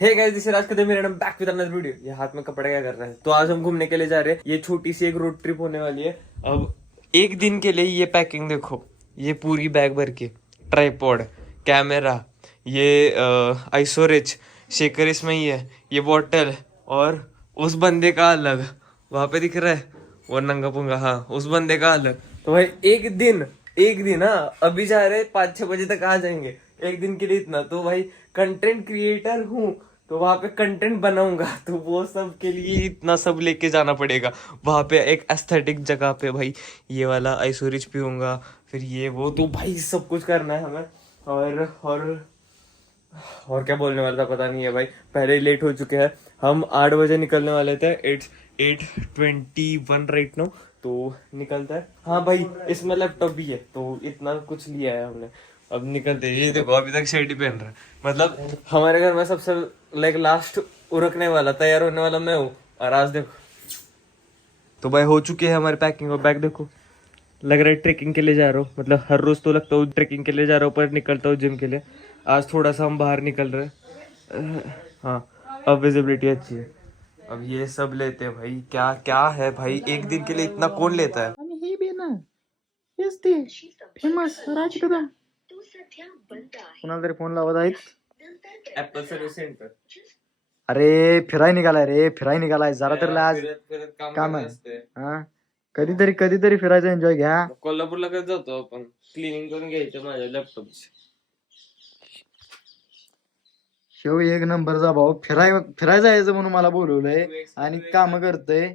Hey guys, this is राज कदम, मेरा नाम back विद अनदर वीडियो। ये हाथ में कपड़ा क्या कर रहा है? तो आज हम घूमने के लिए जा रहे हैं। ये छोटी सी एक रोड ट्रिप होने वाली है। अब एक दिन के लिए ये पैकिंग देखो, ये पूरी बैग भर के ट्राइपॉड, कैमरा, ये आइसोरिच शेकर इसमें ही है, ये बॉटल, और उस बंदे का अलग वहां पे दिख रहा है वो नंगा पुंगा, हाँ उस बंदे का अलग। तो भाई एक दिन हाँ, अभी जा रहे 5-6 बजे तक आ जाएंगे। एक दिन के लिए इतना तो भाई कंटेंट क्रिएटर हूँ, तो वहां पे कंटेंट बनाऊंगा, तो वो सब के लिए इतना सब लेके जाना पड़ेगा। वहां पे एक एस्थेटिक जगह पे भाई ये वाला आइसोरिच पीऊंगा, फिर ये वो, तो भाई सब कुछ करना है हमें। और क्या बोलने वाला था पता नहीं है भाई, पहले ही लेट हो चुके हैं। हम 8 बजे निकलने वाले थे, 8:21 राइट नो, तो निकलता है। हाँ भाई, इसमें लैपटॉप भी है, तो इतना कुछ लिया है हमने। अब निकलते हैं। ये देखो अभी तक शर्ट ही पहन रहा है, मतलब हमारे घर में सबसे लाइक लास्ट उरकने वाला, तैयार होने वाला मैं हूँ। और आज देखो, तो भाई हो चुकी है हमारी पैकिंग। और बैग देखो, लग रहा है ट्रेकिंग के लिए जा रहा हूँ। मतलब हर रोज तो लगता हूँ ट्रेकिंग के लिए जा रहा हूँ, पर निकलता हूँ जिम के लिए। आज थोड़ा सा हम बाहर निकल रहे हैं। हाँ, अब विजिबिलिटी अच्छी है। अब ये सब लेते हैं भाई। क्या क्या है भाई, एक दिन के लिए इतना कौन लेता है? आणि हे बी ना हेच ते फेमस राज कदम कुणाला तरी फोन लावत आहेत. Apple service centre. अरे फिराय निघालाय रे, फिराय निघालाय जरा तर आज फिरत फिरत काम काम करत आहे. असते. हा कधीतरी फिरायचं एन्जॉय घ्या. कोल्हापूरला कधी जातो आपण? क्लिनिंग करून घ्यायचं माझ्या लॅपटॉपची. शेव एक नंबरचा भाऊ फिरायला यायचं म्हणून मला बोलवलंय आणि काम करतय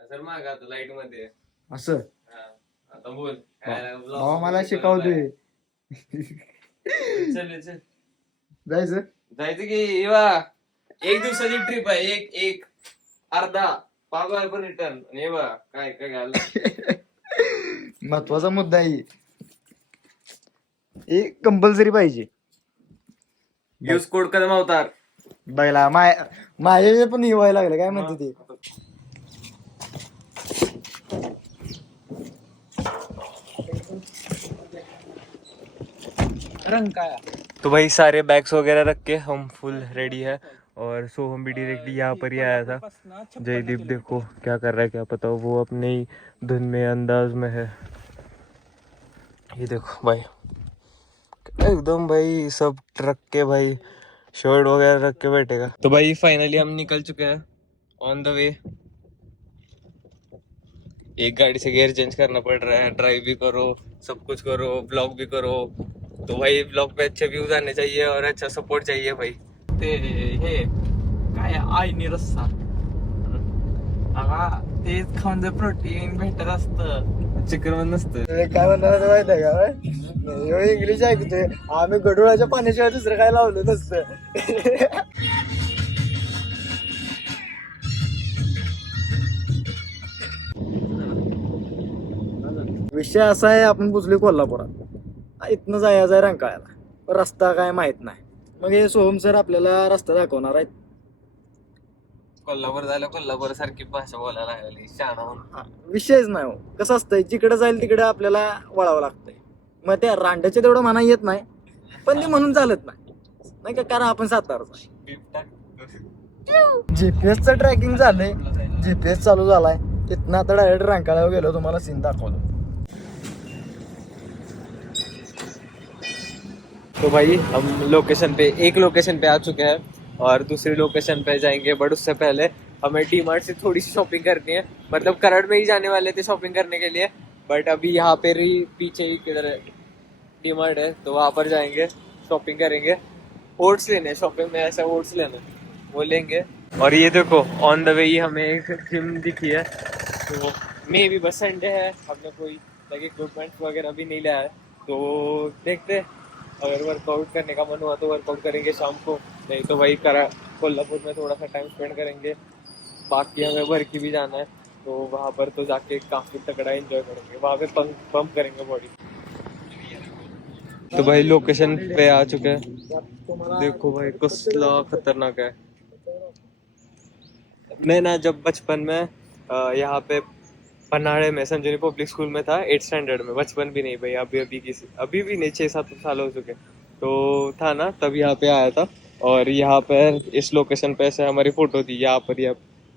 सर माग आता लाईट मध्ये असं. आता बोल. भावा मला शिकवतोय. चल चल जायचं जायचं की येवा. एक दिवसाची ट्रिप आहे, एक अर्धा 5 पण रिटर्न. आणि येवा काय काय घाल. महत्वाचा मुद्दा आहे. एक कंपल्सरी पाहिजे. यूज कोड कदम अवतार. बघला माझ्या पण व्हायला लागलं काय म्हणते ते. रंग काय तो भाई सारे बैग्स वगैरह रख के हम फुल रेडी है। और सोहम भी डायरेक्टली यहाँ पर ही आया था। जयदीप देखो क्या कर रहा है, क्या पता, वो अपने ही धुन में अंदाज में है। ये देखो भाई, एकदम भाई सब रख के भाई शर्ट वगैरह रख के बैठेगा। तो भाई फाइनली हम निकल चुके हैं, ऑन द वे। एक गाड़ी से गियर चेंज करना पड़ रहा है, ड्राइव भी करो, सब कुछ करो, ब्लॉग भी करो। तो भाई ब्लॉग पे अच्छे व्यूज आने चाहिए और अच्छा सपोर्ट चाहिए भाई। ते हे काय आईने रस्सा तेच खाऊन जर प्रोटीन भेटत असतं. चिकन मध्ये नसतं. काय म्हणणार माहित आहे का, इंग्लिश ऐकतोय आम्ही गडोळाच्या पाण्याशिवाय दुसरं काय लावलं नसतं. विषय असा आहे, आपण पोचलोय कोल्हापुरात. इथनं जायचं आहे रंकाळ्याला, रस्ता काय माहित नाही. मग हे सोहम सर आपल्याला रस्ता दाखवणार आहेत. कोल्हापूर झालं, कोल्हापूर सारखी भाषा बोलायला लागली शहाणा म्हणून. विषयच नाही हो. कसं असतंय, जिकडे जाईल तिकडे आपल्याला वळावं लागतंय. मग त्या रांड्याच्या तेवढं म्हणा येत नाही, पण ते म्हणून चालत नाही का, कारण आपण सातारचा. जीपीएसचं ट्रॅकिंग झालंय, जीपीएस चालू झालाय. तिथनं आता डायरेक्ट रंकाळ्यावर गेलो, तुम्हाला सीन दाखवतो. तो भाई हम एक लोकेशन पे आ चुके हैं और दूसरी लोकेशन पे जाएंगे, बट उससे पहले हमें डीमार्ट से थोड़ी सी शॉपिंग करनी है। मतलब करड़ में ही जाने वाले थे शॉपिंग करने के लिए, बट अभी यहाँ पे ही पीछे ही किधर डीमार्ट है, तो वहाँ पर जाएंगे, शॉपिंग करेंगे। ओट्स लेने, शॉपिंग में ऐसा ओट्स लेना, वो लेंगे। और ये देखो ऑन द वे ही हमें एक जिम दिखी है, तो मे भी बस संडे है, हमने कोई इक्विपमेंट वगैरह भी नहीं लिया है, तो देखते हैं। अगर वर्कआउट करने का मन हुआ तो वर्कआउट करेंगे शाम को, नहीं तो वही कोल्हापुर में थोड़ा सा टाइम स्पेंड करेंगे। बाकी हमें भरकी भी जाना है, तो वहाँ पर तो जाके काफी तगड़ा एंजॉय करेंगे, वहाँ पे पंप करेंगे बॉडी। तो भाई लोकेशन पे आ चुके हैं, देखो भाई कसला खतरनाक है। मैं ना जब बचपन में यहाँ पे पन्हाड़े में संजनी पब्लिक स्कूल में था 8th स्टैंडर्ड में, बचपन भी नहीं भाई, अभी भी नहीं, 6-7 साल हो चुके, तो था ना तब यहाँ पे आया था। और यहाँ पर इस लोकेशन पे ऐसे हमारी फोटो थी, यहाँ पर या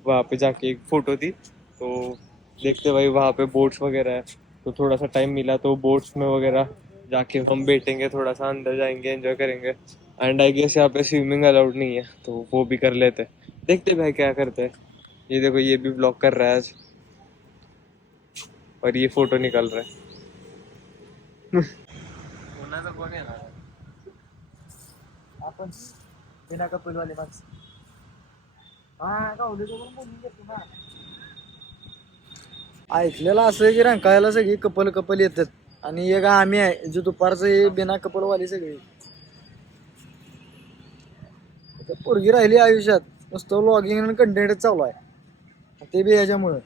वहाँ पे जाके एक फोटो थी। तो देखते भाई वहाँ पे बोट्स वगैरह है, तो थोड़ा सा टाइम मिला तो बोट्स में वगैरह जाके हम बैठेंगे, थोड़ा सा अंदर जाएंगे, एंजॉय करेंगे। एंड आई गेस यहाँ पे स्विमिंग अलाउड नहीं है, तो वो भी कर लेते। देखते भाई क्या करते हैं। ये देखो ये भी ब्लॉग कर रहा है आज, और ये फोटो निकाल रहा है। कोणाचं कोण येणार? आपण बिना कपिलवाले माणसं. हा गावले तो पण बोलून घेतो ना. ऐकलेलं असं आहे की रंकाळ्याला सगळी कपल कपल येतात आणि एक आम्ही आहे जो दुपारचं हे बिना कपलवाली सगळी. आता पोरगी राहिली आयुष्यात नुसतं व्लॉगिंग आणि कंटेंट चालू आहे, ते बी ह्याच्यामुळं.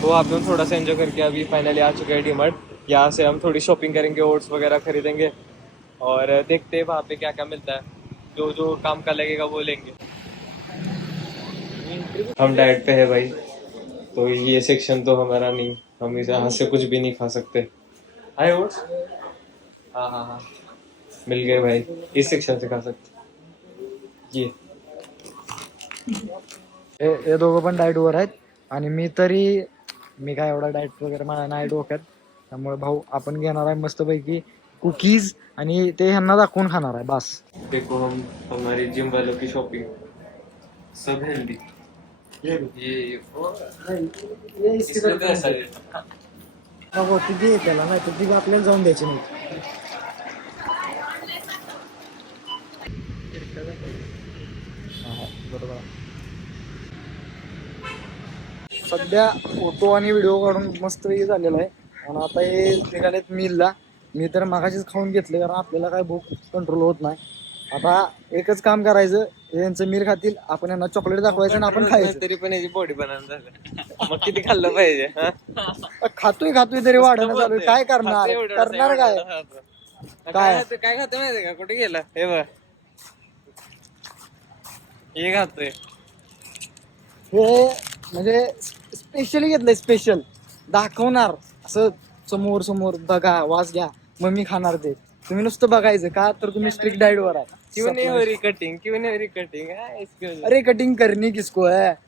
तो आप लोग थोड़ा सा एंजॉय करके अभी फाइनली आ चुके हैं डीमार्ट। यहाँ से हम थोड़ी शॉपिंग करेंगे, ओट्स वगैरह खरीदेंगे और देखते हैं वहाँ पे क्या क्या मिलता है। जो जो काम का लगेगा वो लेंगे। हम डाइट पे है भाई, तो ये सेक्शन तो हमारा नहीं, हम इसे यहाँ से कुछ भी नहीं खा सकते। आए ओट्स? हाँ हाँ हाँ, मिल गए भाई, इस सेक्शन से खा सकते। ये हे दोघं पण डाएटवर आहेत आणि मी काय एवढा डाएट वगैरे मला नाही डोक्यात, त्यामुळे भाऊ आपण घेणार आहे मस्तपैकी कुकीज आणि ते ह्यांना दाखवून खाणार आहे बस. देखो हम हमारी जिम वालों की शॉपिंग सब हेल्दी। ये इसमें तो ऐसा है। नको तिथे त्याला नाही तर तिथे आपल्याला जाऊन द्यायची नाही. बरोबर. सध्या फोटो आणि व्हिडिओ काढून मस्त हे झालेला आहे आणि आता हे निघालेत मिलला. मी तर मागाशीच खाऊन घेतले कारण आपल्याला काय भूक कंट्रोल होत नाही. आता एकच काम करायचं, यांचं मिल खातील, आपण यांना चॉकलेट दाखवायचं आणि आपण खायचं. तरी पण याची बॉडी बनवून झालं, मग किती खाल्लं पाहिजे? खातोय तरी वाढणं चालू आहे. काय करणार काय काय काय खातं माहितीये का? कुठे गेलं हे बघ, हे खातोय. हे म्हणजे स्पेशली घेतलंय, स्पेशल दाखवणार असं समोर समोर बघा, वास घ्या, मग मी खाणार ते. तुम्ही नुसतं बघायचं का तर तुम्ही स्ट्रिक्ट डाइट वर आहे. क्यों नहीं हो रही कटिंग, क्यों नहीं हो रही कटिंग? अरे कटिंग करनी किसको है,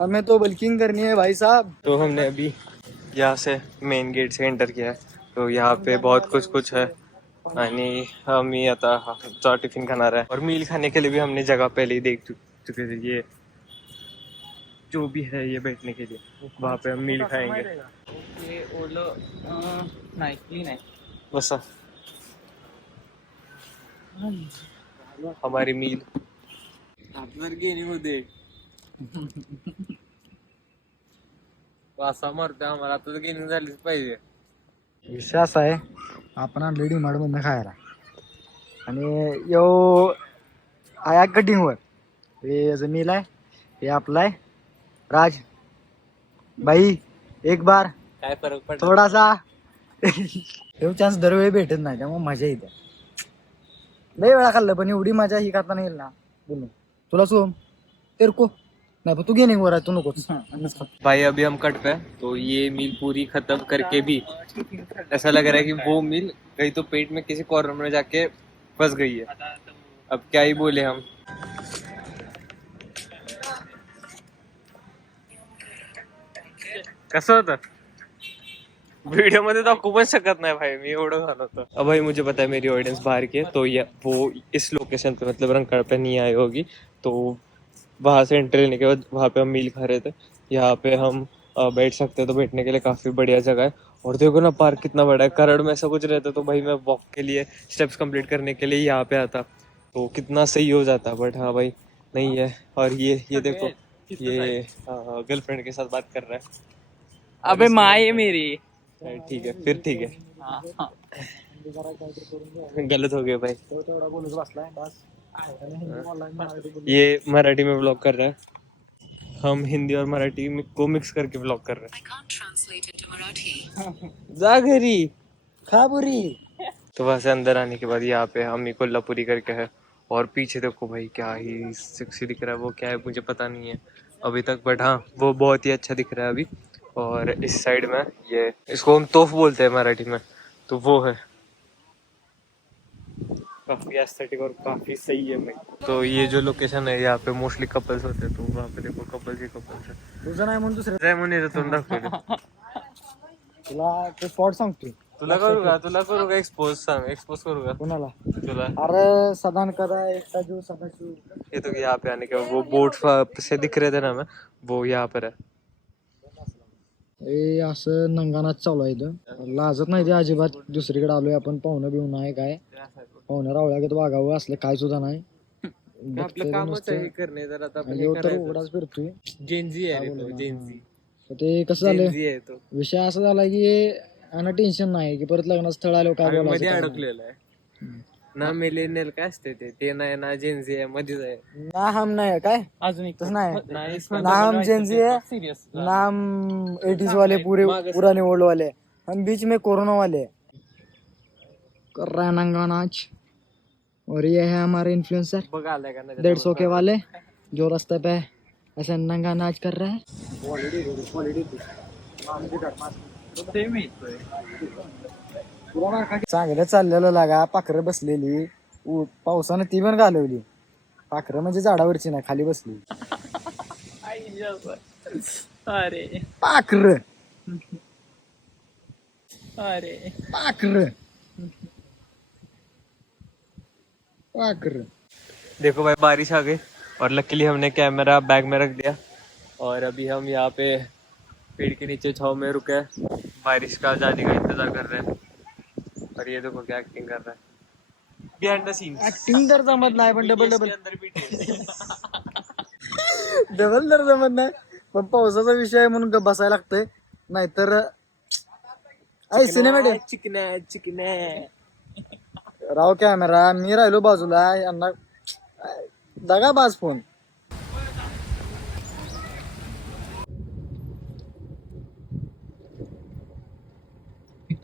हमें तो बल्किंग करनी है भाई साहब. तो हमने अभी यहाँ से मेन गेट से एंटर किया है, तो यहाँ पे बहुत कुछ है आणि आम्ही आता टिफिन खाणार आहे और मील खाने के लिए भी हमने जगह पहले ही देख चुके थे। ये जो भी है ये बैठने के लिए, वहाँ पे हम मील खाएंगे। बस हमारी मील वासा मारते आम्हाला, आता गेनिंग झालीच पाहिजे. विषय असा आहे, आपण आणलं डीमार्ट मधनं खायला आणि यो आया कटिंगवर. हे याचं मील आहे, हे आपलं आहे. राज बाई एक बार काय फरक पडला? थोडासा हे चान्स दरवेळी भेटत नाही, त्यामुळे मजा येते. लय वेळा खाल्लं पण एवढी मजा ही खाता नाही येईल ना बोलून. तुला सोम तेरे को नहीं, पण तू गेनिंग वर आहे, तू नकोच. भाई अभी हम कट पे हैं, तो ये मील पूरी खत्म करके भी ऐसा लग रहा है कि वो मील कहीं तो पेट में किसी कॉर्नर में जाके फंस गई है. अब क्या ही बोले हम. कसं होतं वीडियो मध्ये दाखवू पण शकत नाही भाई, मी एवढं झालं होतं. अब भाई मुझे पता है मेरी ऑडियंस बाहर की है, तो ये वो इस लोकेशन पे मतलब रंकाड़ पे नहीं आई होगी, तो वहाँ से एंट्री लेने के बाद वहाँ पे हम मील खा रहे थे. यहाँ पे हम बैठ सकते हैं, तो बैठने के लिए काफी बढ़िया जगह है. और देखो ना पार्क कितना बड़ा है. करड़ में ऐसा कुछ रहता तो भाई मैं वॉक के लिए, स्टेप्स कंप्लीट करने के लिए यहाँ पे आता तो कितना सही हो जाता, बट हाँ भाई नहीं है. और ये देखो ये गर्लफ्रेंड के साथ बात कर रहा है. अबे माँ है मेरी. ठीक है फिर, ठीक है. गलत हो गया भाई. तेवढा बोलत बसलाय बस. ये मराठी में व्लॉग कर रहा है, हम हिंदी और मराठी को मिक्स करके व्लॉग कर रहे हैं. जा घरी खा बुरी. तो वहां से अंदर आने के बाद यहाँ पे अम्मी कोल्हापुरी करके है, और पीछे देखो भाई क्या ही सेक्सी दिख रहा है. वो क्या है मुझे पता नहीं है अभी तक, बट हाँ वो बहुत ही अच्छा दिख रहा है अभी. और इस साइड में ये इसको हम तोफ बोलते हैं मराठी में, तो वो है. काफी एस्थेटिक और काफी सही है भाई। तो ये जो लोकेशन है यहाँ पे मोस्टली कपल्स होते हैं, तो वहाँ पे देखो कपल्स ही कपल्स है। तुझं नाही म्हणून दुसरं जय मुनी तुम दाखवले तुला ते स्पॉट सांगतोय तुला करू का एक्सपोज सांग, एक्सपोज करू का कोणाला? तुला? अरे सदान कदा एकटा जीव सदाशिव. ये तो यहाँ पे आने के बाद वो बोट से दिख रहे थे ना हमें, वो यहाँ पर है। हे असं नंगानाच चालू आहे इथं. लाजत नाही ते अजिबात. दुसरीकडे आलोय आपण, पाहुणं बिवणं आहे काय, पाहुण्या रावळ्यागत वागावं असलं काय सुद्धा नाही. आपलं कामच आहे हे करणे, तर आता आपण हे येऊ तर करायचं. उघडाच फिरतोय. जेनजी आहे रे तो, बोलला? जेनजी तर ते कसं झालं, जेनजी आहे तो. विषय असा झाला की यांना टेन्शन नाही की परत लग्नाचं स्थळ आलो काय आम्ही बोलायचं मध्ये काय नाही. अडकलेलं आहे ना. मिलेनियल काय असते ते नाही ना, जेनजी आहे मध्येच आहे. ना हम नाही काय अजून एक तसं नाही. नाही नाम जेंजी है, सिरियस नाम 80s वाले पूरे पुराने ओल्ड वाले, हम बीच में कोरोना वाले. कर रहा है नंगा नाच. और ये है हमारे इन्फ्लुएंसर बघ आलाय का नाही 150 के वाले जो रास्ते पे ऐसे नंगा नाच कर रहा है. चांगलं चाललेलं लागा. पाखरं बसलेली पावसानं ती पण घालवली. पाखरं म्हणजे झाडावरची नाही, खाली बसली. अरे पाखरं अरे पाखरं पाखरं. देखो भाई बारिश आ गई और लकीली हमने कैमरा बैग में रख दिया और अभी हम यहाँ पे पेड़ के नीचे छाव में रुके हैं, बारिश का जाने का इंतजार कर रहे हैं। और ये देखो क्या एक्टिंग कर रहा है बिहाइंड द सीन्स। ऍक्टिंग तर जमत नाही पण डबल डबल अंदर भी डबल तर जमत नाही पण पावसाचा विषय आहे म्हणून गप्प बसायला लागतंय. नाहीतर सिनेमॅटिक चिकने राव कॅमेरा, मी राहिलो बाजूला, यांना दगाबाज फोन.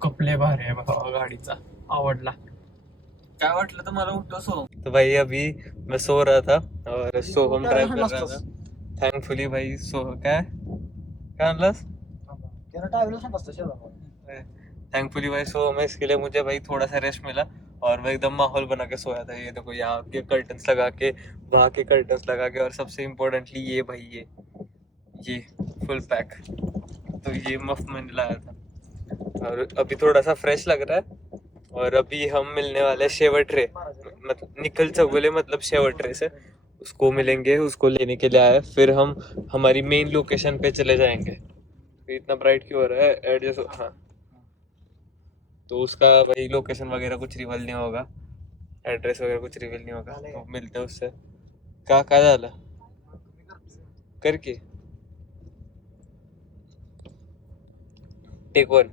कपडे भारी आहे बाबा गाडीचा, आवडला. क्या वाटलं तर मला उठतो सो. तो भाई अभी मैं सो रहा था और सोहम ड्राइव कर रहा था. थैंकफुली भाई काय आणलंस? थैंकफुली भाई सोहम है, इसके लिए मुझे भाई थोड़ा सा रेस्ट मिला और मैं एकदम माहौल बना के सोया था. ये देखो यहाँ के कर्टन्स लगा के, वहाँ के कर्टन्स लगा के, और सबसे इम्पोर्टेंटली ये भाई ये फुल पैक. तो ये मफ्त मैंने लाया था और अभी थोड़ा सा फ्रेश लग रहा है. और अभी हम मिलने वाले शेवटरे, मतलब निखिल चौगुले मतलब शेवटरे से उसको मिलेंगे, उसको लेने के लिए आए. फिर हम हमारी मेन लोकेशन पे चले जाएंगे. तो इतना ब्राइट क्यों हो रहा है? एडजस्ट. हाँ, तो उसका भाई लोकेशन वगैरह कुछ रिवील नहीं होगा, एड्रेस वगैरह कुछ रिवील नहीं होगा. तो मिलते हैं उससे. काय झालं करके टेक वन.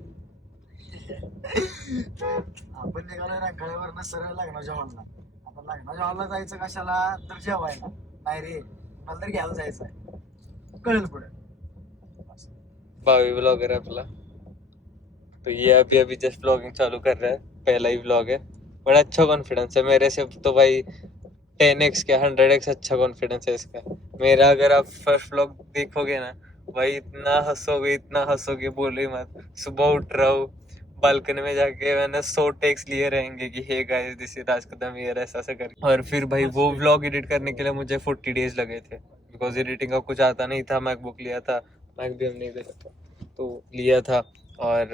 आपण निघालोय रंकाळ्यावरनं सरळ लग्नाच्या हॉलला. आता लग्नाच्या हॉलला जायचं कशाला, तर जेवायला नाही रे, मला तर घ्यायला जायचं आहे, कळेल पुढे. भावी ब्लॉगर है अपना. तो ये अभी जस्ट ब्लॉगिंग चालू कर रहा है, पहला ही ब्लॉग है. बड़ा अच्छा कॉन्फिडेंस है मेरे से तो भाई, 10x क्या 100x अच्छा कॉन्फिडेंस है इसका. मेरा अगर आप फर्स्ट ब्लॉग देखोगे ना भाई, इतना हंसोगे बोलो ही मत. सुबह उठ रहा हूँ, बालकनी में जाके मैंने 100 टेक्स लिए रहेंगे कि hey guys this is Raj Kadam here, ऐसा करके. और फिर भाई वो व्लॉग एडिट करने के लिए मुझे 40 डेज लगे थे, बिकॉज एडिटिंग का कुछ आता नहीं था. मैकबुक लिया था, मैक भी हम नहीं देखा था तो लिया था. और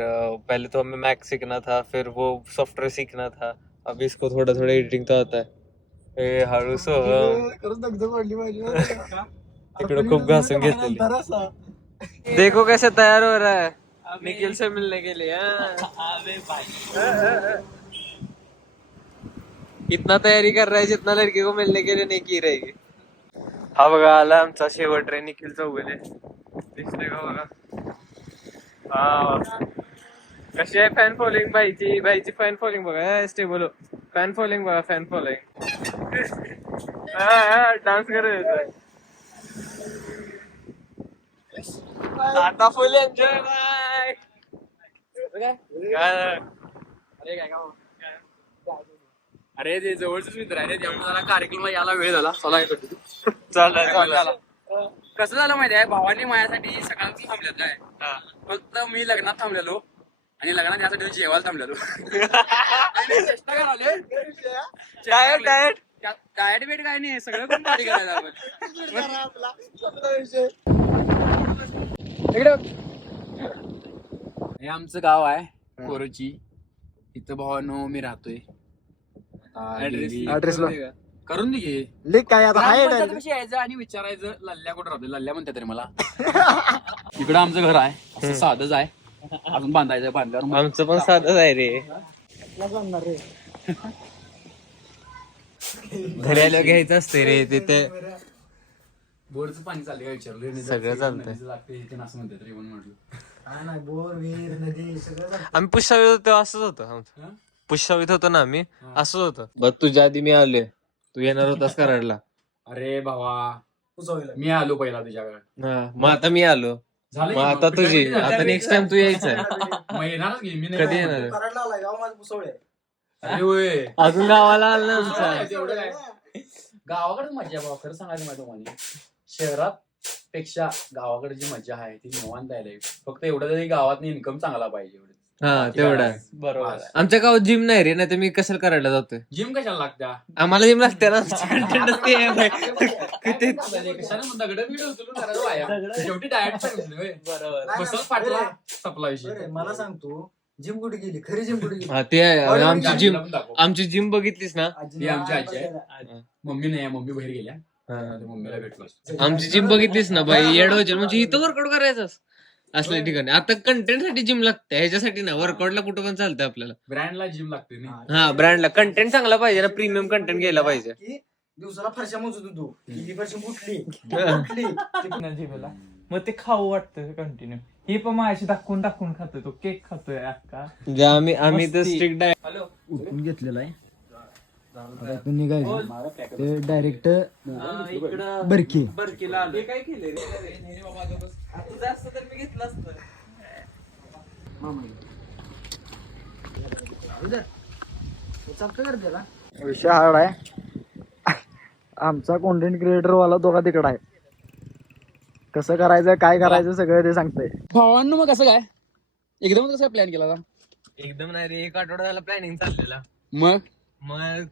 पहले तो हमें मैक सीखना था, फिर वो सॉफ्टवेयर सीखना था. अभी इसको थोड़ा एडिटिंग तो आता है. ए हळू सो इकडे खूप घासून घेतलेली. देखो कैसे तैयार हो रहा है निखिल से मिलने के लिए. अबे भाई इतना तयारी कर रहा है जितना लड़की को मिलने के लिए नहीं की रहेगी. हा बघा आला आमचा शेवट रे निखिल चौगुले, दिसतोय का बघा. हा कशी आहे फॅन फॉलोइंग बाईची फॅन फॉलोइंग बघा. स्टेबल फॅन फॉलोइंग बघा, फॅन फॉलोइंग. डान्स करत येतोय आता फुल एन्जॉय. अरे ते जवळच मित्र आहे रे, त्यामुळे जरा कार्यक्रमाला यायला वेळ झाला. चला येतो. चाललं. कसं झालं माहिती आहे, भावानी माझ्यासाठी सकाळपासून थांबलेलं आहे. फक्त मी लग्नात थांबलेलो आणि लग्नात यासाठी जेवायला थांबलेलो. डायट बेट काय नाही, सगळं पण पार्टी करायचं आपण. हे आमचं गाव आहे कोरोची. इथं भावानो मी राहतोय. ऍड्रेस करून दे की. लिख काय आता आहे ग्रामपंचायतीपाशी यायचं आणि विचारायचं लल्ल्या कुठं राहतोय. लल्ल्या म्हणते तरी मला. इकडं आमचं घर आहे, असं साधंच आहे. अजून बांधायचं, बांधल्यावर आमचं पण साधंच आहे रे. घरी आल्यावर घ्यायचं असते रे तिथे. बोरचं पाणी चाललंय का विचारलं. सगळं चालतंय. असं म्हणतात रे म्हणून म्हटलं. काय नाही बोर विहीर नदी सगळं आम्ही पुष्यावीत होतो असंच होतं आमचं. पुष्यावीत होतो ना आम्ही, असंच होतं. बघ तुझ्या आधी मी आलोय, तू येणार होतास कराडला. अरे भावा पुसवलं. मी आलो पहिला तुझ्याकडे. मग आता मी आलो, झालं मग आता तुझी. आता नेक्स्ट टाइम तू यायचंय. मग येणारच की मी नाही. कधी येणार? कराडला आलाय, गाव माझं पुसवलंय. अरे होय. अजून गावाला आलं ना आमच्या. तेवढं काय. गावाकडे मजा आहे भावा, खरं सांगायचं माझ्या तुम्हाला. शहरात पेक्षा गावाकडे जी मजा आहे ती निवांत आहे. फक्त एवढं तरी गावात इन्कम चांगला पाहिजे. हा तेवढा आहे. बरोबर. आमच्या गावात जिम नाही रे, नाही तर मी कशाला करायला जातोय. जिम कशाला लागत्या. आम्हाला जिम लागते ना. किती कशाला मग दगड बिड उचलून करायचं वाया. शेवटी डायट बसल पाठला सपला विषय. बरं, मला सांगतो जिम कुठे गेली, खरी जिम कुठे गेली? हा ते आहे. आमची जिम, दाखव. आमची जिम बघितलीस ना. ही आमची आजी आहे. मम्मी नाही, मम्मी बाहेर गेल्या. मम्मीला भेटलो. आमची जिम बघितलीस ना बाई, येड व्हायचं. म्हणजे इथं वर्कआउट करायचं असल्या ठिकाणी. आता कंटेंट साठी जिम लागते, ह्याच्यासाठी ना. वर्कआउटला कुठं पण चालतंय आपल्याला. ब्रँडला जिम लागते ना. हा ब्रँडला कंटेंट चांगला पाहिजे ना, प्रीमियम कंटेंट घ्यायला पाहिजे. की दिवसाला फरशा मोजत होतो, किती फरशी फुटली मग ते खाऊ वाटतं कंटिन्यू. हे पण माझ्याशी दाखवून दाखवून खातोय, तो केक खातोय अक्का. म्हणजे आम्ही तर मस्ती. स्ट्रिक्ट आहे. उठून घेतलेला आहे. आता इथून निघायचं ते डायरेक्ट बरकी. बरकीला आलोय. काय केलंय रे तुझं असतं तर मी घेतलं असतं. विषय हार्ड आहे. आमचा कॉन्टेंट क्रिएटर वाला दोघा तिकडं आहे. कसं करायचं, काय करायचं सगळं ते सांगतंय. भावांनो मग कसं काय एकदमच कसं प्लॅन केला होता. एकदम नाही रे, एक आठवडा झाला प्लॅनिंग चाललेला. मग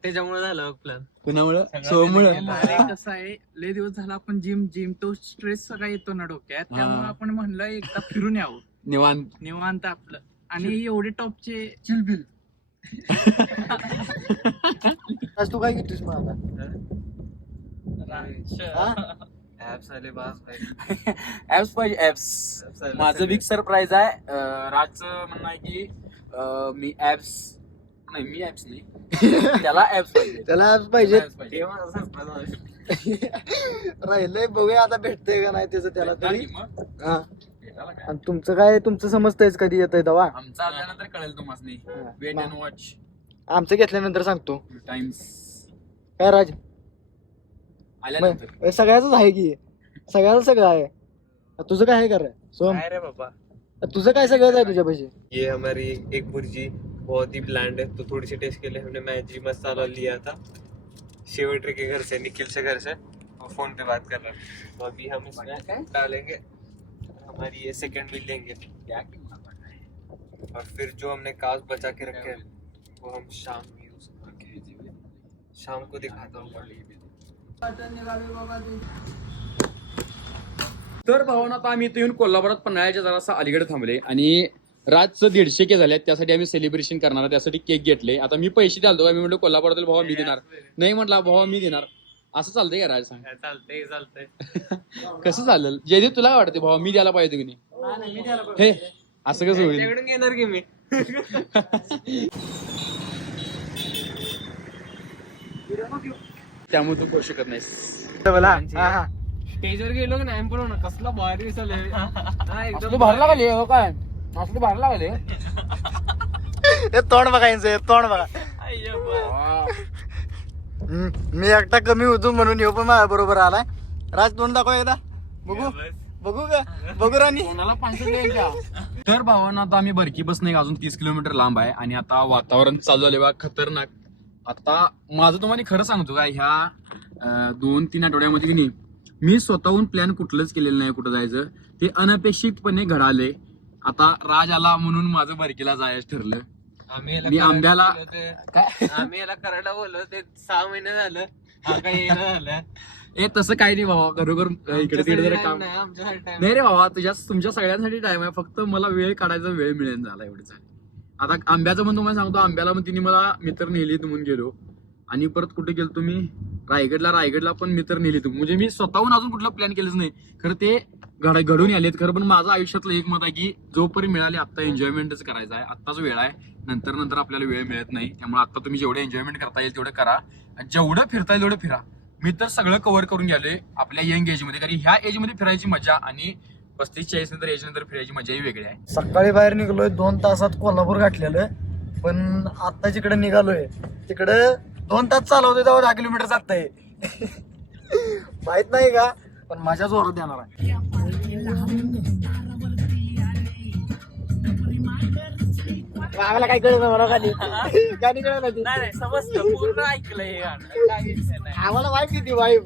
त्याच्यामुळे झालं प्लॅन. कुणामुळं सोमुळं. अरे कसं आहे, लय दिवस झाला आपण जिम तो स्ट्रेस सगळा येतो ना डोक्यात. त्यामुळे आपण म्हणलं एकदा फिरून यावं निवांत आपलं. आणि एवढे टॉपचे चिलबिल. आज तू काय घेतोस मग आता? ऍप्स आले बास ऍप्स पाहिजे. ऍप्स माझं बिग सरप्राईज आहे. राजचं म्हणणं आहे की मी ऍप्स नाही त्याला ऍप्स पाहिजे. त्याला ऍप्स पाहिजे. Apps पाहिजे. राहिलंय, बघूया आता भेटतंय का नाही त्याचं त्याला भेटणार तरी. की मग. हा. भेटायला काय. आणि तुमचं काय, तुमचं समजतंयच कधी येतंय तेव्हा. आमचं आल्यानंतर कळेल तुम्हाला. वेट अँड वॉच आमचं घेतल्यानंतर सांगतो. टाइम्स काय राज, आल्यानंतर. सगळ्याच आहे की, सगळ्याचं सगळं आहे. तुझं काय आहे कर सोम, काय रे बाबा. तुझं काय सगळंच आहे तुझ्या पैसे. ये हमारी एक भुर्जी बहुत ही ब्लैंड है, तो थोड़ी सी टेस्ट के लिए हमने मैगी मसाला लिया था शिवट्री के घर से, निखिल से घर से. वो फोन पे बात कर रहा है. तो अभी हम इसमें डालेंगे हमारी ये सेकंड मील लेंगे. और फिर जो हमने काज बचा के रखे हैं वो हम शाम में यूज करेंगे. शाम को दिखाता हूँ. तर भावांनो आता आम्ही इथे येऊन कोल्हापुरात पन्हाळ्याच्या जरासा अलीकडे थांबले आणि राजचं 150K झाले. त्यासाठी आम्ही सेलिब्रेशन करणार, त्यासाठी केक घेतले. आता मी पैसे द्यालतो का, मी म्हटलं कोल्हापुरातील भावा मी देणार नाही, म्हटलं भावा मी देणार. असं चालतंय का राज, सांग. चालतंय. कसं चालेल जयदीप, तुला काय वाटते भावा मी द्यायला पाहिजे की नाही. हे असं कसं होईल. तिकडून घेणार की मी. त्यामुळे तू करू शकत नाहीस. स्टेजवर गेलो की नाही पण कसला भारी दिसलं. असलं भरला का ले, हो काय असलं भरला का ले. हे तोंड बघायचं, तोंड बघा. मी एकटा कमी होतो म्हणून येऊ, पण माझ्या बरोबर आलाय. राज तोंड दाखव एकदा, बघू का, बघू राणी. कोणाला 500 द्यायच्या. तर भावांनो आता आम्ही बरकी बसणे अजून 30 किलोमीटर लांब आहे आणि आता वातावरण चालू झाले बा खतरनाक. आता माझं तुम्हाला खरं सांगतो का, ह्या 2-3 आठवड्यामध्ये की नाही मी स्वतःहून प्लॅन कुठलंच केलेलं नाही कुठं जायचं. ते अनपेक्षितपणे घडाले. आता राज आला म्हणून माझं बरकीला जायचं ठरलं. आम्ही याला मी कराडला आंब्याला- बोलवतो ते- आम्ही याला करायला बोललो ते 6 महिने झालं हा काही येणं झालं. ए तसं काही नाही बाबा, खरोखर इकडे तिकडे जरा काम नाही आमच्यासाठी time नाही रे बाबा, तुमच्या सगळ्यांसाठी टाइम आहे, फक्त मला वेळ काढायचा वेळ मिळेल झाला एवढंच आहे. आता आंब्याचं पण तुम्हाला सांगतो, आंब्याला पण तिने मला मित्र नेली म्हणून गेलो आणि परत कुठे गेलो तुम्ही रायगडला पण मित्र नेली तुम्ही, म्हणजे मी स्वतःहून अजून कुठला प्लॅन केलंच नाही. खरं ते घडून आलेत खरं, पण माझं आयुष्यातलं एक मत आहे की जोपर्यंत मिळाले आत्ता एन्जॉयमेंटच करायचं आहे. आत्ताच वेळ आहे, नंतर आपल्याला वेळ मिळत नाही. त्यामुळे आता तुम्ही जेवढं एन्जॉयमेंट करता येईल तेवढं करा, जेवढं फिरता येईल तेवढं फिरा. मी तर सगळं कव्हर करून गेलोय आपल्या यंग एज मध्ये, कारण ह्या एज मध्ये फिरायची मजा आणि 35-40 नंतर एज नंतर फिरायची मजाही वेगळी आहे. सकाळी बाहेर निघलोय 2 तासात कोल्हापूर गाठलेलं, पण आता जिकडे निघालोय तिकडे 2 तास चालवतोय तेव्हा 10 किलोमीटर जातंय. माहित नाही का, पण माझ्या जोरात येणार आहे. आम्हाला काय कळलं मला खाली गाणी कळलं नाही समजतं, पूर्ण ऐकलं हे गाणं, काही विषय नाही. आम्हाला माहिती होती वाईब.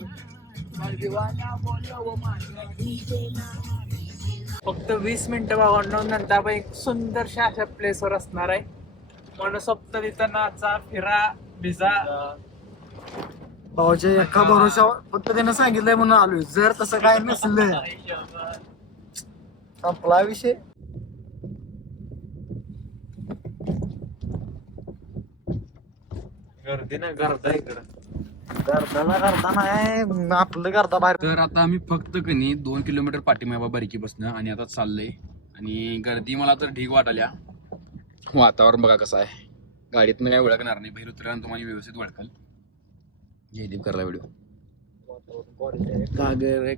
फक्त 20 मिनिटं भावांनो, नंतर आपण एक सुंदरशा अशा प्लेसवर असणार आहे. मनसोक्त तिथं नाचा, फिरा, भिजा. भावाच्या एका भरोशावर फक्त त्यानं सांगितलंय म्हणून आलोय. जर तसं काय नसलं संपला विषय. गर्दी ना गर्दा इकडं. करताना आपलं करता बाहेर. तर आता आम्ही फक्त कनी 2 किलोमीटर पाठीमागे बरकी बसणं आणि आता चाललंय, आणि गर्दी मला तर ढीग वाटाल्या. वातावरण बघा कसं आहे, गाडीतनं काय ओळखणार नाही, बाहेर उतरल्यानं तुम्हाला व्यवस्थित ओळखाल. जयदीप करला व्हिडिओ कागर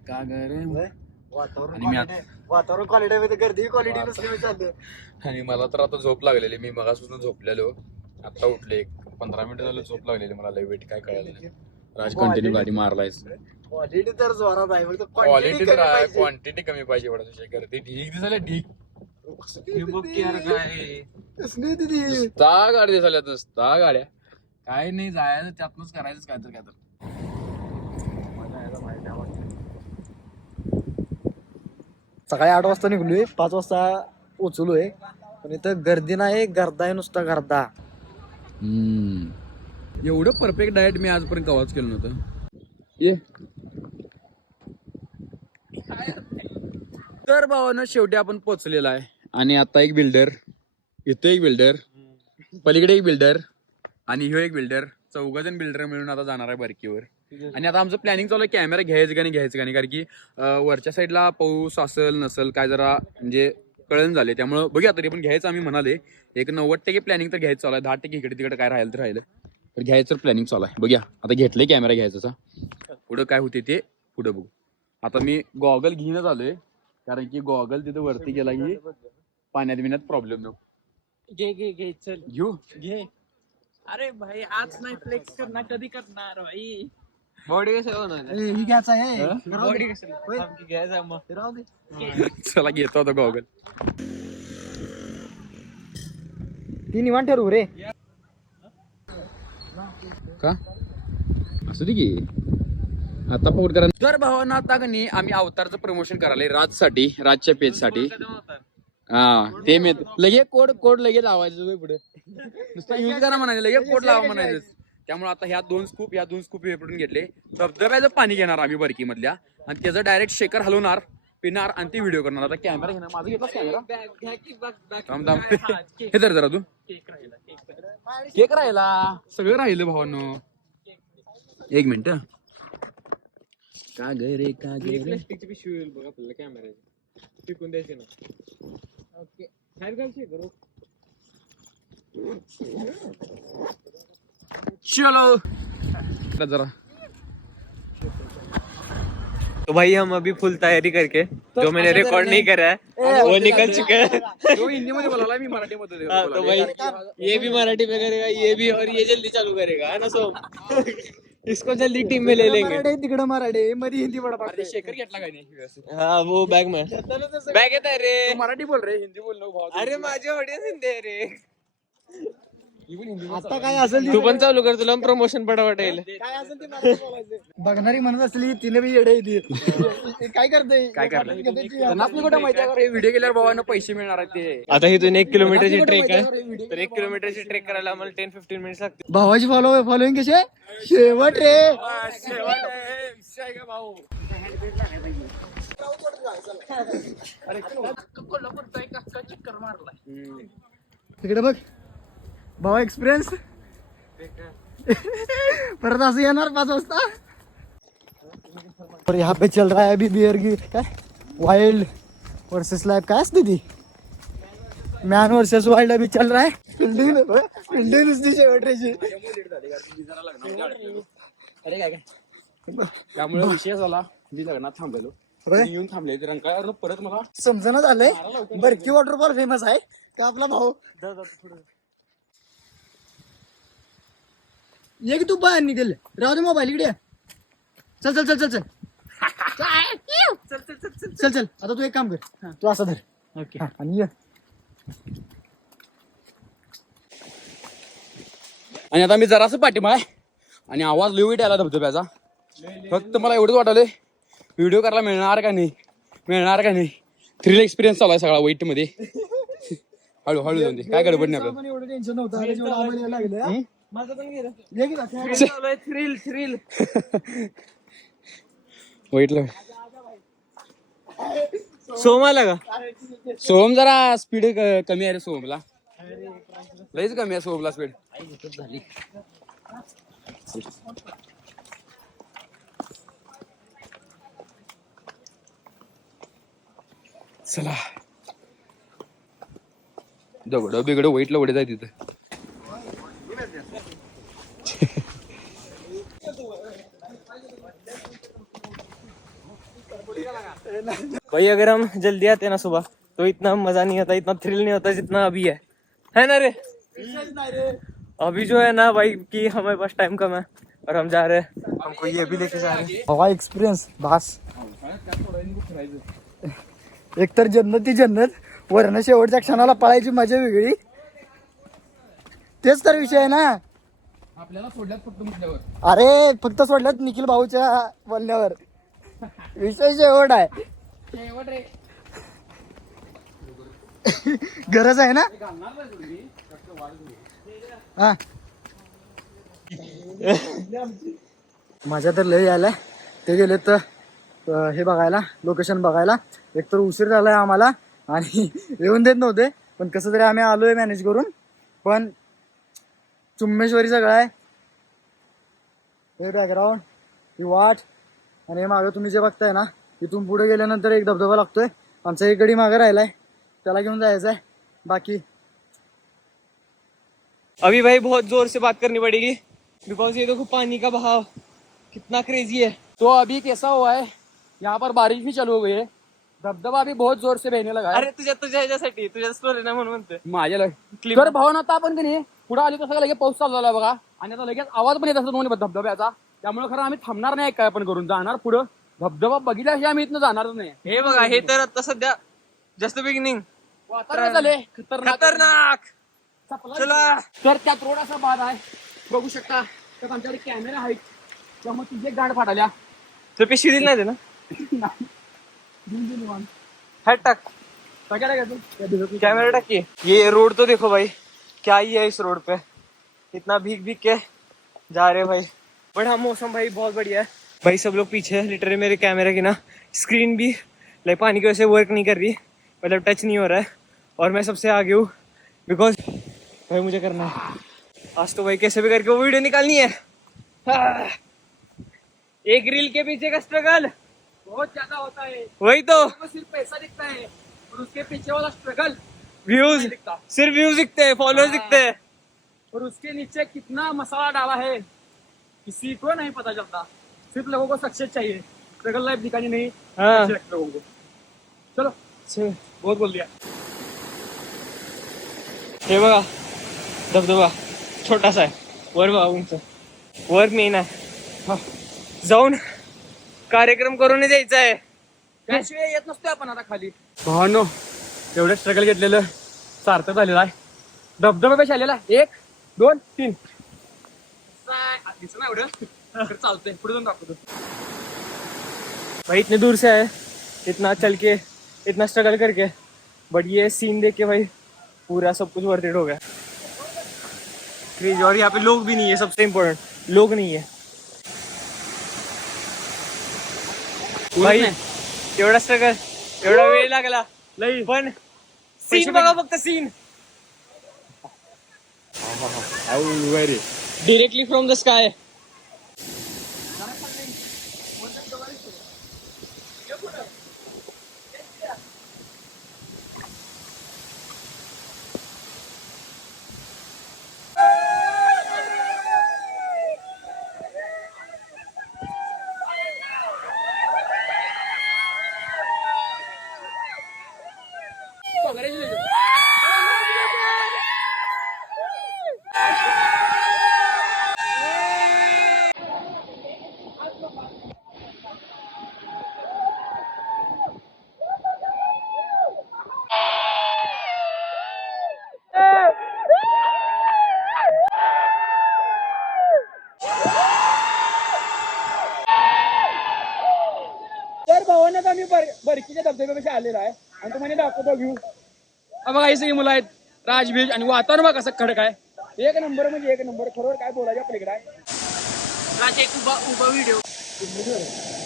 आणि मी वातावरण क्वालिटी गर्दी क्वालिटी नसली चालतं. आणि मला तर आता झोप लागलेली, मी मगापासून झोपलेलो, आता उठले. 15 मिनिटं झालं झोप लागलेली मला, लय वेट काय कळालं नाही. राज कंटिन्यू गाडी मारलायच. क्वालिटी तर जोरात आहे, फक्त क्वालिटी तर आहे, पाहिजे. क्वांटिटी कमी पाहिजे एवढा विषय. गर्दी ढीग दिसायला ढीग. हे बघ की यार काय कसली होती ती? नुसता गाडी दिसायला, नुसता गाड्या, काय नाही जायचं त्यातनंच करायचं काय तर. सकाळी 8 वाजता निघलोय, 5 वाजता पोचलोय, पण इथं गर्दी नाही, गर्दा आहे नुसता गर्दा. एवढं परफेक्ट डाएट मी आजपर्यंत कवाच केलं नव्हतं. ये तर भावानं शेवटी आपण पोचलेला आहे, आणि आता एक बिल्डर, इथं एक बिल्डर, पलीकडे एक बिल्डर आणि ह्यो एक बिल्डर, 4 जण बिल्डर मिळून आता जाणार आहे बरकीवर. आणि आता आमचं प्लॅनिंग चालू आहे कॅमेरा घ्यायचं का नाही, कारण की वरच्या साईडला पाऊस असेल नसेल काय जरा म्हणजे कळण झाले, त्यामुळे बघूया. तरी पण घ्यायचं आम्ही म्हणाले, एक 90% प्लॅनिंग तर घ्यायचं चालू आहे, 10% इकडे तिकडे काय राहिलं तर राहिलं, तर घ्यायचं प्लॅनिंग चालू आहे. बघूया आता घेतलंय कॅमेरा घ्यायचा, पुढं काय होते ते पुढं बघू. आता मी गॉगल घेऊनच आलोय, कारण की गॉगल तिथं वरती गेला की पाण्यात बिण्यात प्रॉब्लेम नको. घे चल घेऊ. घे. अरे भाई आज नाही फ्लेक्स करणार, कधी करणार भाई? बॉडी कसं होणार ए, ही घ्यायचं आहे. बॉडी कसं होय. घ्यायचं मग राहू दे. चला घेतो आता गॉगल. ती निवांत ठरवू रे. का असू दे की आता पोट करा. तर भावांना आता का नाही आम्ही अवतारचं प्रमोशन करायला राजसाठी, राजच्या पेज साठी. हा ते मी लगे कोड लगे लावायचं पुढे, नुसतं यूज करा म्हणायचं, लगे कोड लावा म्हणायचं. त्यामुळे आता ह्या दोन स्कूप वेपरून घेतले. धबधब्याचं पाणी घेणार आम्ही बरकी मधल्या, आणि त्याचं डायरेक्ट शेकर हलवणार, पिणार आणि ते व्हिडिओ करणार. आता कॅमेरा घेणार, माझा घेतला कॅमेरा. थांब हे तर जरा तू केक राहिला, सगळं राहिलं भावांनो. 1 मिनिट. का ग रे का ग रे. प्लास्टिकची पिशवी होईल बघ आपल्याला कॅमेऱ्याची, टिकून द्यायची ना. ओके बाहेर घालशील करू. चलो जरा. तो भाई हम अभी फुल तैयारी करके, जो मैंने रिकॉर्ड नहीं करा है वो निकल चुका है. तो हिंदी मध्ये बोलायला, मी मराठी मध्ये हाँ, तो भाई ये भी मराठी में करेगा, ये भी, और ये जल्दी चालू करेगा, है ना सोम? इसको जल्दी टीम में ले लेंगे. मराठे तिकडे मराठे मध्ये हिंदी पडा अरे शेखर घेतला काय नाही व्यवस्थित. हाँ वो बैग में बैग येत आहे रे. तू मराठी बोल रे, हिंदी बोल नको भावा. अरे माझे ऑडियन्स हिंदी आहे रे. आता काय असेल तू पण चालू कर, तुला प्रमोशन बडा वाटेल. काय असेल ते मला बोलायचं. बघणारी म्हणत असली तिने बी येडे काय करते काय करणार त्यांनाच नाही कुठं माहिती आहे व्हिडिओ केल्यावर भावानं पैसे मिळणार आहेत ते. आता इथून 1 किलोमीटरची ट्रेक आहे, तर 1 किलोमीटरची ट्रेक करायला आम्हाला 10-15 मिनिट्स लागतील. भावाची फॉलोइंग कशी आहे? शेवट रे. कोल्हापूरचा एक अख्खा चक्कर मारलाय. तिकडे बघ भावा एक्सपिरियन्स. परत असं येणार 5 वाजता. और यहाँ पे चल रहा है अभी बियर की काय वाइल्ड वर्सेस लाइफ काय असते ती मॅन वर्सेस वाइल्ड अभी चल रहा है. फिल्डिंग नुसती शेवटची. त्यामुळे विषय झाला मी लग्नात थांबलेलो येऊन थांबले ते रंकाळ्यावर परत मला समजणं झालंय. बरकी वॉटरफॉल फेमस आहे ते आपला भाऊ. ये की तू बाहेर निघेल राहू दे मोबाईल इकडे. चल चल चल चल चल चल चल. आता तू एक काम कर, तू असा धर. ओके आणि ये. आणि आता मी जरासं पाठिंबा आहे आणि आवाज लिव्हिट आला धबधब्याचा. फक्त मला एवढंच वाटवलंय व्हिडिओ करायला मिळणार का नाही. थ्रिल एक्सपिरियन्स चालू आहे सगळा वाईट मध्ये. हळूहळू जाऊन दे, काय गडबड नाही आपल्याला. पण एवढं टेन्शन नव्हतं अरे, जेवढं आम्हाला यायला लागलं हा. माझं पण गेलं. ये की दाखव. थ्रिल वाईटला सोम आला का? सोहम जरा स्पीड कमी आहे रे सोहमला. लईच कमी आहे सोहमला स्पीड. चला दगड बिगड वाईटला वडे जाय तिथं. भाई अगर हम जल्दी आते ना सुबह तो इतना मजा नहीं आता, इतना थ्रिल नहीं होता जितना अभी है ना रे? अभी जो है ना भाई कि हमारे पास टाइम कम है और हम जा रहे हैं, हमको ये भी लेके जा रहे हैं. हवा एक्सपिरियन्स बास. एकतर जन्नत ती जन्नत, वरण शेवटच्या क्षणाला पळायची मजा वेगळी. तेच तर विषय आहे ना. आपल्याला सोडल्यात फक्त म्हटल्यावर अरे फक्त सोडल्यात निखिल भाऊच्या बोलण्यावर. विषय शेवट आहे. गरज आहे ना. हा माझ्या तर लय आलाय. ते गेले तर हे बघायला, लोकेशन बघायला. एक तर उशीर झालाय आम्हाला आणि येऊन देत नव्हते, पण कसं तरी आम्ही आलोय मॅनेज करून. पण चुम्मेश्वरी सगळं आहे. हे बॅकग्राऊंड, ही वाट आणि हे मागं तुम्ही जे बघताय ना, इथून पुढे गेल्यानंतर एक धबधबा लागतोय. आमचा एक गडी मागं राहिलाय, त्याला घेऊन जायचं आहे. बाकी अभी भाई बहुत जोर से बात करनी पड़ेगी बिकॉज ये देखो पानी का बहाव कितना क्रेजी है. तो अभी कैसा हुआ है, यहाँ पर बारिश भी चालू हो गई है. धबधबा भी बहुत जोर से बहने लगा है. अरे तुझ्या ह्याच्यासाठी तुझ्या स्टोरी ना म्हणून म्हणतोय. माझ्या तर भावना आता आपण की नाही पुढे आली तर सगळं लगेच पाऊस चालू झाला बघा. आणि आता लगेच आवाज पण येत असतो दोन्ही धबधब्याचा. त्यामुळे खरं आम्ही थांबणार नाही, काय पण करून जाणार पुढं. धबधबा बघितल्याशिवाय आम्ही इथनं जाणारच नाही. हे बघा, हे तर आता सध्या जस्ट बिगिनिंग. वातावरण झाले खतरनाक. चला. तर त्यात रोड असा बाद आहे बघू शकता. तर आमच्याकडे कॅमेरा आहेत त्यामुळे तुझे गाड फाटाल्या. तर पिशवी दिली नाही ना. हट टाक कैमरा टाकिए. ये रोड तो देखो भाई, क्या ही है इस रोड पे. इतना भीग भीग के जा रहे भाई. बट हाँ मौसम भाई बहुत बढ़िया है भाई. सब लोग पीछे है. लिटरली मेरे कैमरा की ना स्क्रीन भी लाइक पानी की वजह से वर्क नहीं कर रही, मतलब टच नहीं हो रहा है. और मैं सबसे आगे हूँ बिकॉज भाई मुझे करना है आज तो भाई. कैसे भी करके वो वीडियो निकालनी है. एक रील के पीछे का स्ट्रगल बहुत ज्यादा होता है. वही तो. सिर्फ पैसा दिखता है और उसके पीछे वाला स्ट्रगल व्यूज, सिर्फ व्यूज दिखते हैं, फॉलोअर्स दिखते हैं. और उसके नीचे कितना मसाला डाला है किसी को नहीं पता चलता. सिर्फ लोगों को सक्सेस चाहिए, स्ट्रगल लाइफ दिखानी नहीं. हाँ लोगों को चलो बहुत बोल दिया. हे बघा धबधबा छोटासा आहे. वर बघा उंच, वर मेन आहे. जाऊन कार्यक्रम करून द्यायचा आहे. त्याशिवाय येत नसतो आपण आता खाली. भावांनो एवढं स्ट्रगल घेतलेलं सार्थक झालेलं आहे. धबधब्यापेक्षा आलेला एक 2 3 दिसत नाही एवढं तर चालतंय पुढे जाऊन दाखवतो. भाई इतने दूर से आए, इतना चल के, इतना स्ट्रगल करके, बट ये सीन देख के भाई पूरा सब कुछ वर्थ इट हो गया. क्रेजी. और यहाँ पे लोग भी नहीं है, सबसे इम्पोर्टेंट, लोग नहीं है भाई. एवढा स्ट्रगल, एवढा वेळ लागला पण सीन बघा फक्त, scene directly from the sky. तर भावांना आम्ही बरकीच्या धबधब्यापेक्षा आलेला आहे आणि तुम्हाला दाखवतो व्ह्यू. बघा ही सगळी मुलं आहेत, राजबीज आणि वातावरण बघा कसं खडक आहे. एक नंबर म्हणजे एक नंबर, खरोबर काय बोलायचं आपल्याकडे आहे. उभा व्हिडिओ.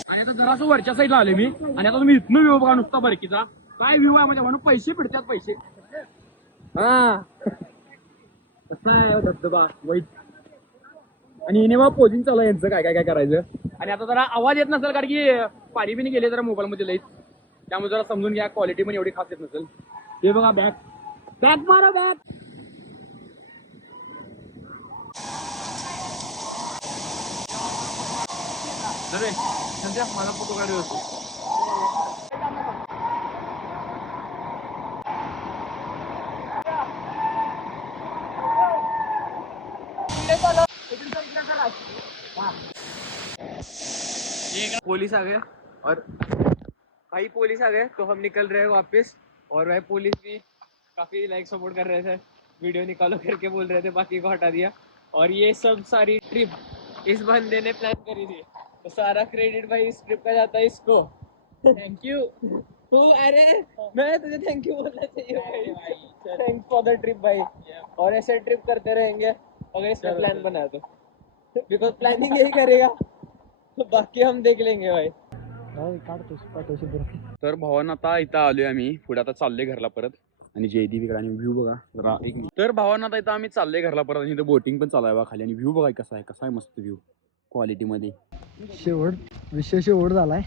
आणि आता जरासं वरच्या साईडला आले मी आणि आता तुम्ही इथनं व्ह्यू बघा नुसता बरकीचा. काय व्ह्यू आहे म्हणजे म्हणून पैसे पिडतात पैसे. हा कसा आहे धबधबा वाईट. आणि इनेवा पोजिंग चालू आहे यांचं काय काय काय करायचं. आणि आता जरा आवाज येत नसेल कारण की पाणी बिनी गेले जरा मोबाईल मध्ये लईच, त्यामुळे जरा समजून घ्या क्वालिटी पण एवढी खास येत नसेल. हे बघा बॅक बॅक मारा बॅक. मला फोटो काढू होतो. पुलिस आ गया और भाई पुलिस आ गए तो हम निकल रहे हैं वापस. और भाई पुलिस भी काफी लाइक सपोर्ट कर रहे थे, वीडियो निकालो करके बोल रहे थे, बाकी को हटा दिया. और ये सब सारी ट्रिप इस बंदे ने प्लान करी थी, तो सारा क्रेडिट भाई इस ट्रिप का जाता है इसको. Thank you. अरे मैं तुझे थैंक यू बोलना चाहिए भाई. थैंक्स फॉर द ट्रिप भाई. और ऐसे ट्रिप करते रहेंगे अगर इसका प्लान बना तो, बिकॉज प्लानिंग यही करेगा, तो बाकी हम देख लेंगे भाई. तर भावांना आता इथं आलोय आम्ही, पुढे आता चाललोय घरला परत. आणि जयदीप इकडे आणि व्ह्यू बघा जरा एक मिनिट. तर भावांना आता इथं आम्ही चाललोय घरला परत आणि इथं बोटिंग पण चालू आहे बघा खाली. आणि व्ह्यू बघा कसा आहे मस्त व्ह्यू क्वालिटी मध्ये. विषय शेवट झालाय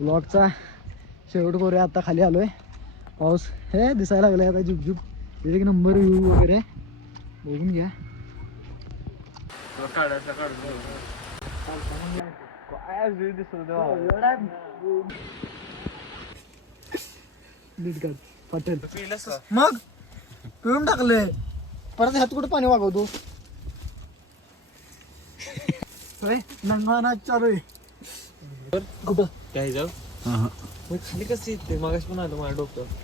ब्लॉगचा. शेवट करूया. आता खाली आलोय, पाऊस हे दिसायला लागलाय आता झुपझुप. एक नंबर व्ह्यू वगैरे बघून घ्या. पटेल मग पिळून टाकलंय परत. ह्यात कुठं पाणी वागवतो. नंगा नाच चालू आहे कुठं काय जाऊ खाली कशी ते मागास पण आलं माझ्या डोक्यावर.